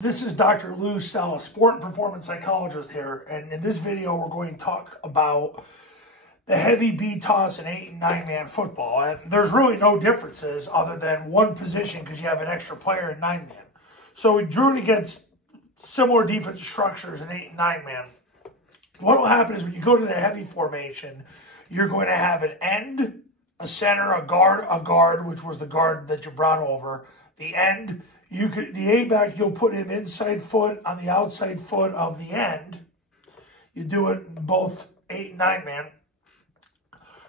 This is Dr. Lou Cella, sport and performance psychologist here, and in this video we're going to talk about the heavy B toss in 8 and 9 man football. And there's really no differences other than one position because you have an extra player in 9 man. So we drew it against similar defensive structures in 8 and 9 man. What will happen is when you go to the heavy formation, you're going to have an end, a center, a guard, which was the guard that you brought over, the end. The A-back, you'll put him inside foot on the outside foot of the end. You do it in both 8 and 9 man.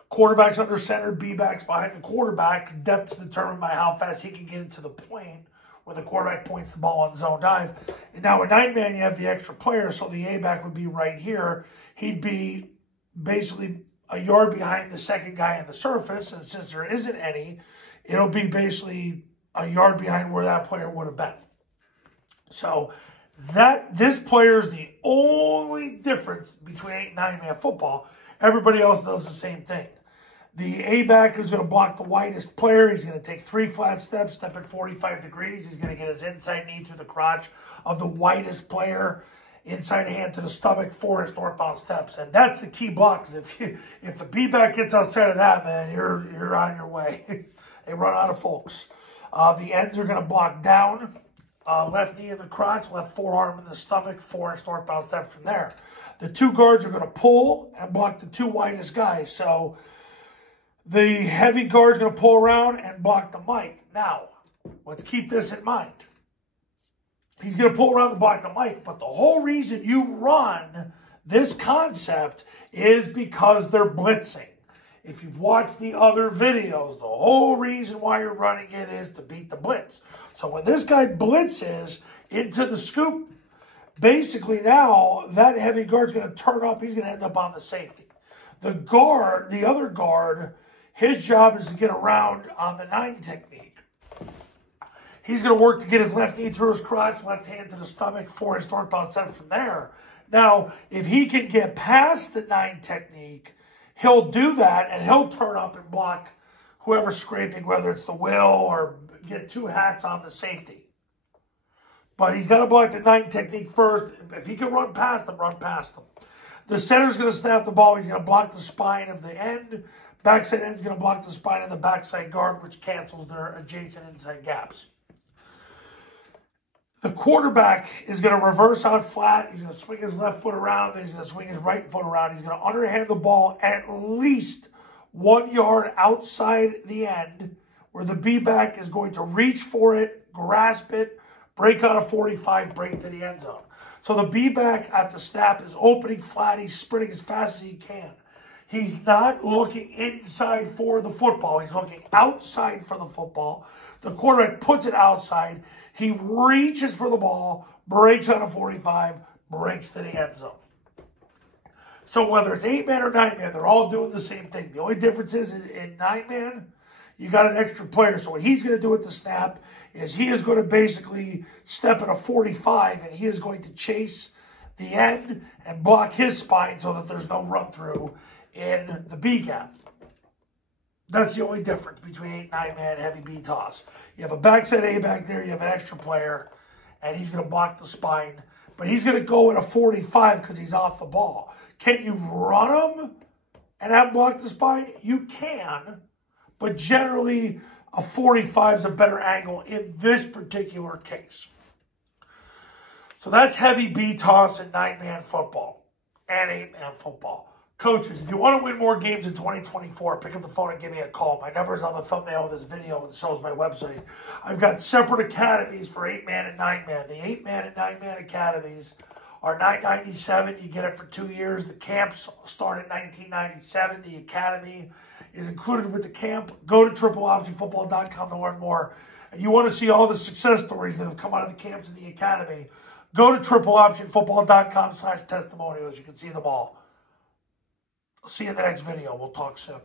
Quarterback's under center, B-back's behind the quarterback. Depth determined by how fast he can get it to the point when the quarterback points the ball on zone dive. And now in 9 man, you have the extra player, so the A-back would be right here. He'd be basically a yard behind the second guy on the surface, and since there isn't any, it'll be basically a yard behind where that player would have been. So this player is the only difference between 8 and 9 man football. Everybody else does the same thing. The A-back is going to block the widest player. He's going to take 3 flat steps, step at 45 degrees. He's going to get his inside knee through the crotch of the widest player, inside hand to the stomach, 4-inch northbound steps. And that's the key block. Because if the B-back gets outside of that, man, you're on your way. They run out of folks. The ends are going to block down, left knee in the crotch, left forearm in the stomach, 4-inch northbound steps from there. The 2 guards are going to pull and block the 2 widest guys. So the heavy guard's going to pull around and block the mic. Now, let's keep this in mind. He's going to pull around and block the mic, but the whole reason you run this concept is because they're blitzing. If you've watched the other videos, the whole reason why you're running it is to beat the blitz. So when this guy blitzes into the scoop, basically now that heavy guard's going to turn up. He's going to end up on the safety. The other guard, his job is to get around on the 9 technique. He's going to work to get his left knee through his crotch, left hand to the stomach, 4-inch northbound steps from there. Now, if he can get past the 9 technique, he'll do that, and he'll turn up and block whoever's scraping, whether it's the will or get 2 hats on the safety. But he's got to block the 9 technique first. If he can run past them, run past them. The center's going to snap the ball. He's going to block the spine of the end. Backside end's going to block the spine of the backside guard, which cancels their adjacent inside gaps. The quarterback is going to reverse out flat. He's going to swing his left foot around. Then he's going to swing his right foot around. He's going to underhand the ball at least 1 yard outside the end, where the B-back is going to reach for it, grasp it, break out a 45, break to the end zone. So the B-back at the snap is opening flat. He's sprinting as fast as he can. He's not looking inside for the football. He's looking outside for the football. The quarterback puts it outside. He reaches for the ball, breaks on a 45, breaks to the end zone. So whether it's 8 man or 9 man, they're all doing the same thing. The only difference is in 9 man, you got an extra player. So what he's going to do at the snap is he is going to basically step at a 45, and he is going to chase the end and block his spine so that there's no run through in the B gap. That's the only difference between 8 9 man heavy B toss. You have a backside A back there, you have an extra player, and he's going to block the spine. But he's going to go at a 45 because he's off the ball. Can you run him and have him block the spine? You can, but generally a 45 is a better angle in this particular case. So that's heavy B toss in 9 man football and 8 man football. Coaches, if you want to win more games in 2024, pick up the phone and give me a call. My number is on the thumbnail of this video, and so is my website. I've got separate academies for 8 man and 9 man. The 8 man and 9 man academies are $9.97. You get it for 2 years. The camps start at $19.97. The academy is included with the camp. Go to tripleoptionfootball.com to learn more. And you want to see all the success stories that have come out of the camps and the academy, go to tripleoptionfootball.com/testimonials. You can see them all. I'll see you in the next video. We'll talk soon.